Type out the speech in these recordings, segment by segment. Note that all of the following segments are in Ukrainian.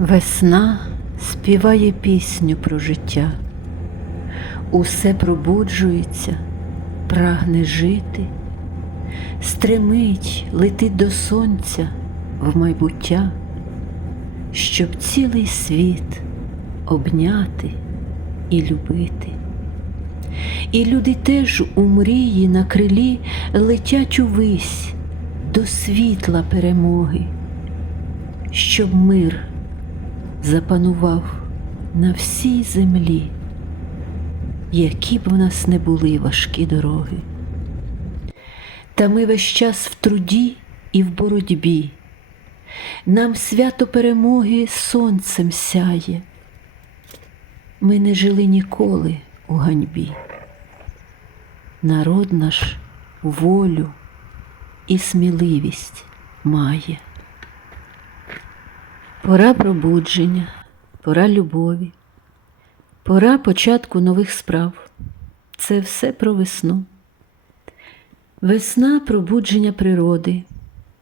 Весна співає пісню про життя, усе пробуджується, прагне жити, стремить, летить до сонця в майбуття, щоб цілий світ обняти і любити. І люди теж у мрії на крилі летять увись до світла перемоги, щоб мир запанував на всій землі, які б в нас не були важкі дороги. Та ми весь час в труді і в боротьбі. Нам свято перемоги сонцем сяє. Ми не жили ніколи у ганьбі. Народ наш волю і сміливість має. Пора пробудження, пора любові, пора початку нових справ. Це все про весну. Весна пробудження природи,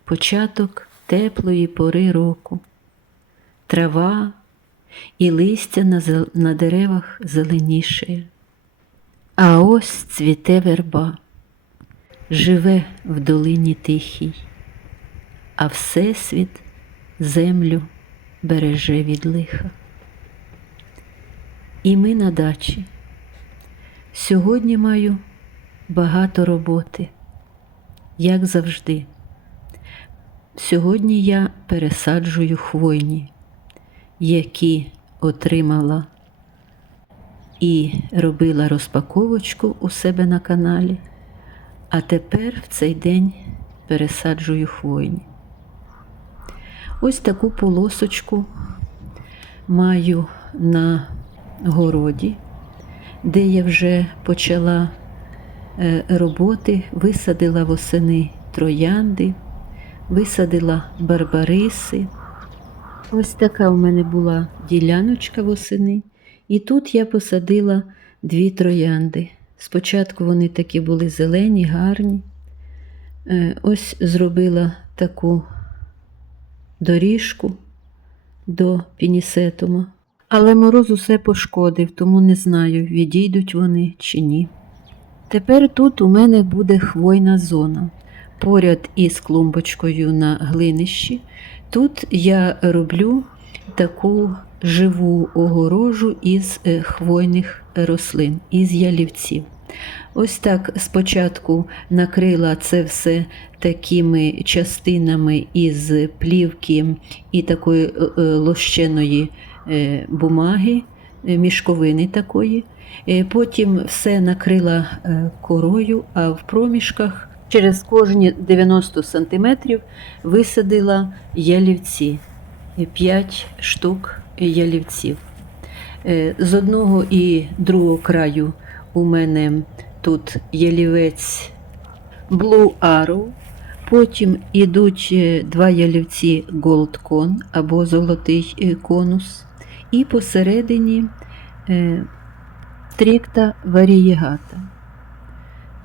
початок теплої пори року, трава і листя на, зел- на деревах зеленішає. А ось цвіте верба, живе в долині тихій, а Всесвіт землю береже від лиха. І ми на дачі. Сьогодні маю багато роботи, як завжди. Сьогодні я пересаджую хвойні, які отримала і робила розпаковочку у себе на каналі, а тепер в цей день пересаджую хвойні. Ось таку полосочку маю на городі, де я вже почала е, роботи, висадила восени троянди, висадила барбариси. Ось така у мене була діляночка восени, і тут я посадила дві троянди. Спочатку вони такі були зелені, гарні. Е, Ось зробила таку доріжку до пінісетума. Але мороз усе пошкодив, тому не знаю, відійдуть вони чи ні. Тепер тут у мене буде хвойна зона. Поряд із клумбочкою на глинищі. Тут я роблю таку живу огорожу із е, хвойних рослин, із ялівців. Ось так спочатку накрила це все такими частинами із плівки і такої е, е, лощеної е, бумаги, мішковини такої. Потім все накрила корою, а в проміжках через кожні 90 сантиметрів висадила ялівці. 5 штук ялівців. З одного і другого краю у мене тут ялівець Blue Arrow, потім ідуть е, два ялівці Gold Con або золотий е, конус, і посередині е, трікта варієгата.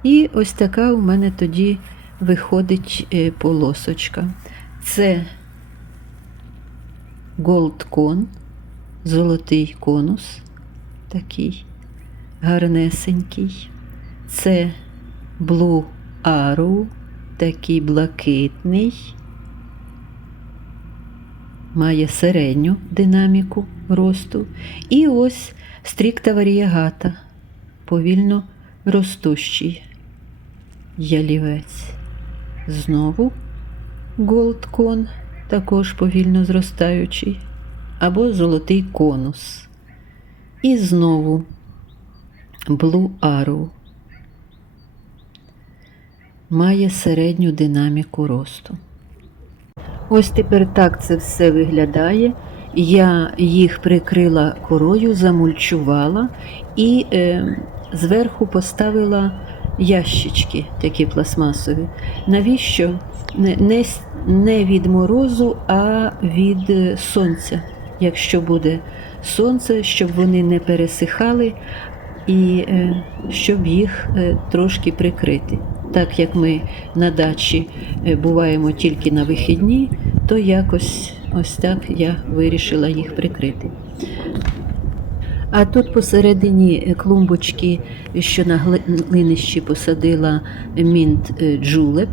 І ось така у мене тоді виходить полосочка. Це Gold Con, золотий конус, такий гарнесенький. Це Blue Arrow, такий блакитний, має середню динаміку росту. І ось стрікта варієгата, повільно ростущий ялівець. Знову Con, також повільно зростаючий, або золотий конус. І знову Blue Arrow має середню динаміку росту. Ось тепер так це все виглядає. Я їх прикрила корою, замульчувала і е, зверху поставила ящички такі пластмасові. Навіщо? Не, не, не від морозу, а від е, сонця. Якщо буде сонце, щоб вони не пересихали і е, щоб їх е, трошки прикрити. Так як ми на дачі е, буваємо тільки на вихідні, то якось Ось так я вирішила їх прикрити. А тут посередині клумбочки, що на глинищі посадила мінт джулеп.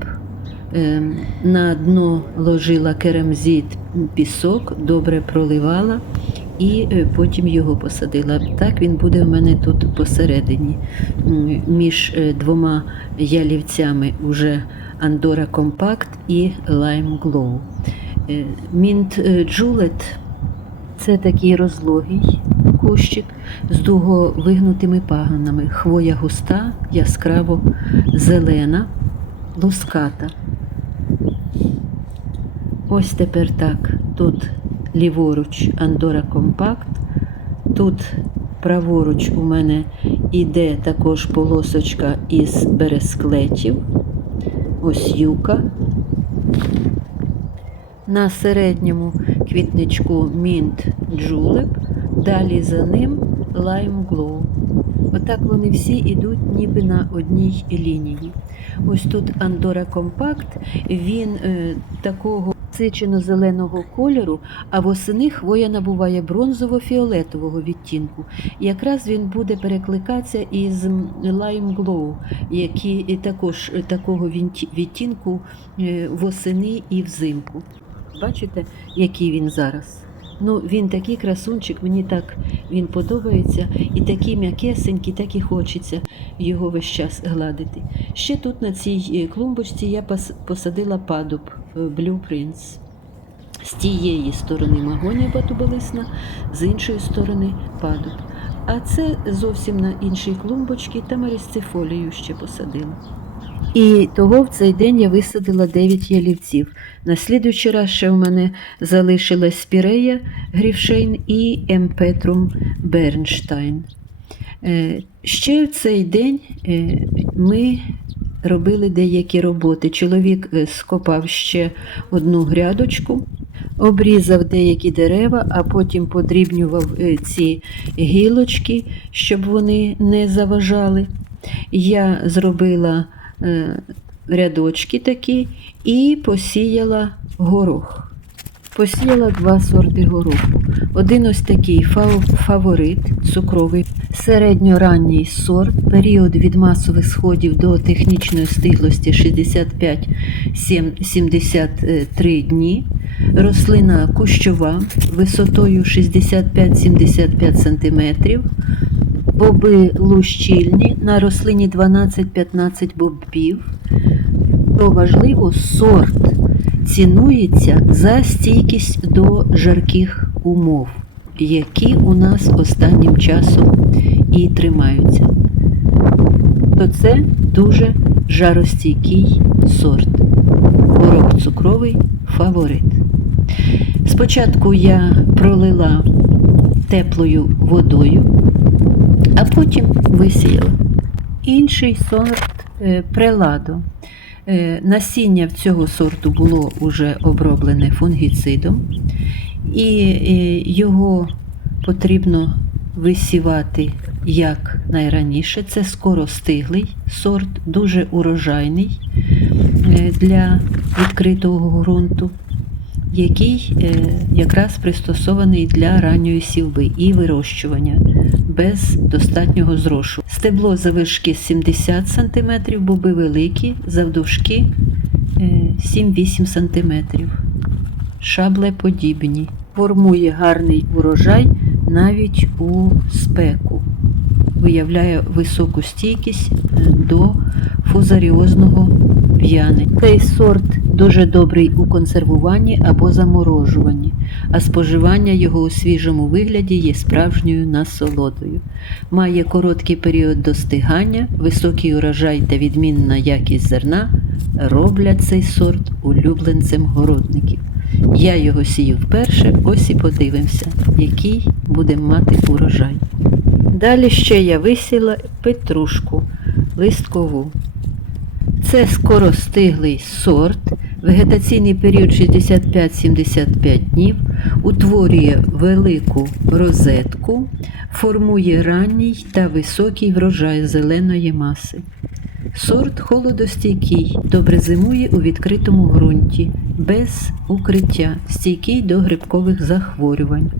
На дно ложила керамзит пісок, добре проливала і е, потім його посадила. Так він буде в мене тут посередині, між е, двома ялівцями уже Андора Компакт і Lime Glow. Е, Мінт Джулет це такий розлогий кущик з дуговигнутими пагонами. Хвоя густа, яскраво зелена, луската. Ось тепер так. Тут ліворуч Андора Компакт, тут праворуч у мене іде також полосочка із бересклетів. Ось юка. На середньому квітничку Mint Julep, далі за ним Lime Glow. Отак вони всі йдуть ніби на одній лінії. Ось тут Андора Компакт, він е, такого сичено-зеленого кольору, а восени хвоя набуває бронзово-фіолетового відтінку. Якраз він буде перекликатися із Lime Glow, який також е, такого відтінку е, восени і взимку. Бачите, який він зараз? Ну, він такий красунчик, мені так він подобається, і такий м'якесенький, так і хочеться його весь час гладити. Ще тут на цій е, клумбочці я пос- посадила падуб е, Blue Prince. З тієї сторони магонія батуболисна, з іншої сторони падуб. А це зовсім на іншій клумбочці тамарисцифолію ще посадила. І того в цей день я висадила 9 ялівців. На слідуючий раз ще в мене залишилась спірея Грівшейн і Емпетрум Бернштайн. Е, Ще в цей день е, ми робили деякі роботи. Чоловік е, скопав ще одну грядочку, обрізав деякі дерева, а потім подрібнював ці гілочки, щоб вони не заважали. Я зробила рядочки такі і посіяла горох. Посіяла два сорти гороху. Один ось такий фаворит, цукровий, середньоранній сорт, період від масових сходів до технічної стиглості 65-73 дні. Рослина кущова висотою 65-75 см. Боби лущільні, на рослині 12-15 бобів. Що важливо, сорт цінується за стійкість до жарких умов, які у нас останнім часом і тримаються. То це дуже жаростійкий сорт. Горох цукровий фаворит. Спочатку я пролила теплою водою, а потім висіяла. Інший сорт е, преладо. Е, Насіння в цього сорту було вже оброблене фунгіцидом, і е, його потрібно висівати як найраніше. Це скоростиглий сорт, дуже урожайний для відкритого ґрунту, який якраз пристосований для ранньої сівби і вирощування без достатнього зрошу. Стебло завишки 70 см, боби великі, завдовжки е, 7-8 см. Шабле подібні. Формує гарний урожай навіть у спеку. Виявляє високу стійкість е, до фузаріозного в'янення. Цей сорт дуже добрий у консервуванні або заморожуванні, а споживання його у свіжому вигляді є справжньою насолодою. Має короткий період достигання, високий урожай та відмінна якість зерна роблять цей сорт улюбленцем городників. Я його сію вперше, ось і подивимося, який будемо мати урожай. Далі ще я висіла петрушку листкову. Це скоростиглий сорт, вегетаційний період 65-75 днів, утворює велику розетку, формує ранній та високий врожай зеленої маси. Сорт холодостійкий, добре зимує у відкритому ґрунті, без укриття, стійкий до грибкових захворювань.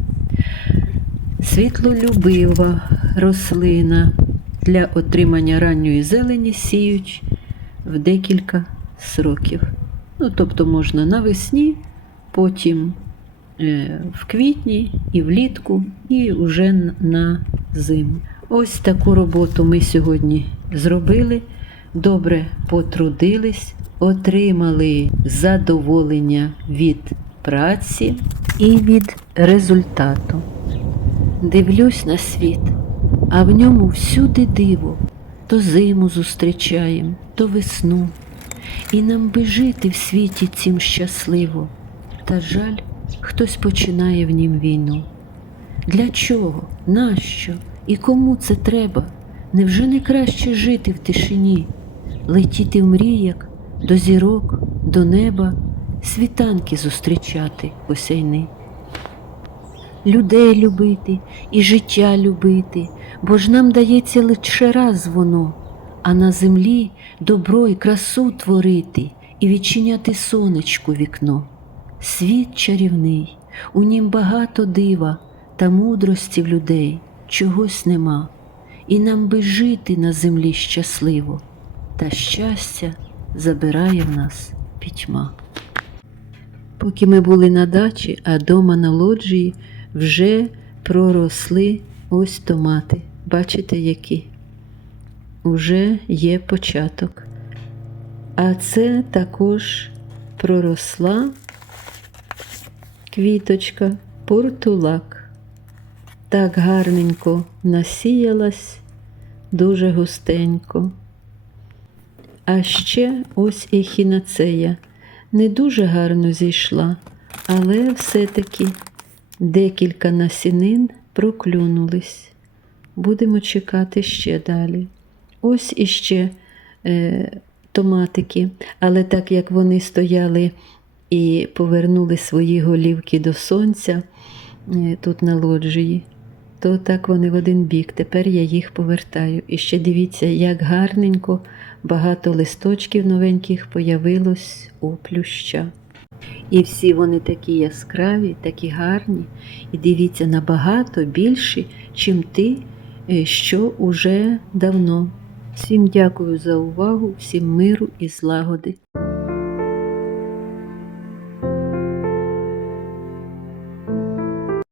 Світлолюбива рослина для отримання ранньої зелені сіють в декілька сроків. Ну, тобто можна навесні, потім е, в квітні і влітку, і вже на зиму. Ось таку роботу ми сьогодні зробили. Добре потрудились, отримали задоволення від праці і від результату. Дивлюсь на світ, а в ньому всюди диво. То зиму зустрічаєм, то весну. І нам би жити в світі цім щасливо. Та жаль, хтось починає в нім війну. Для чого? Нащо? І кому це треба? Невже не краще жити в тишині, летіти в мріяк до зірок, до неба, світанки зустрічати осяйни? людей любити і життя любити, бо ж нам дається лише раз воно, а на землі добро і красу творити і відчиняти сонечку вікно. Світ чарівний, у нім багато дива та мудрості в людей чогось нема, і нам би жити на землі щасливо, та щастя забирає в нас пітьма. Поки ми були на дачі, а дома на лоджії вже проросли ось томати. Бачите, які? Уже є початок. А це також проросла квіточка, портулак. Так гарненько насіялась, дуже густенько. А ще ось ехінацея. Не дуже гарно зійшла, але все-таки декілька насінин проклюнулись. Будемо чекати ще далі. Ось іще е, томатики, але так як вони стояли і повернули свої голівки до сонця е, тут на лоджії, то так вони в один бік. Тепер я їх повертаю. І ще дивіться, як гарненько багато листочків новеньких появилось у плюща. І всі вони такі яскраві, такі гарні, і дивіться, набагато більші, чим ті, е, що уже давно. Всім дякую за увагу, всім миру і злагоди.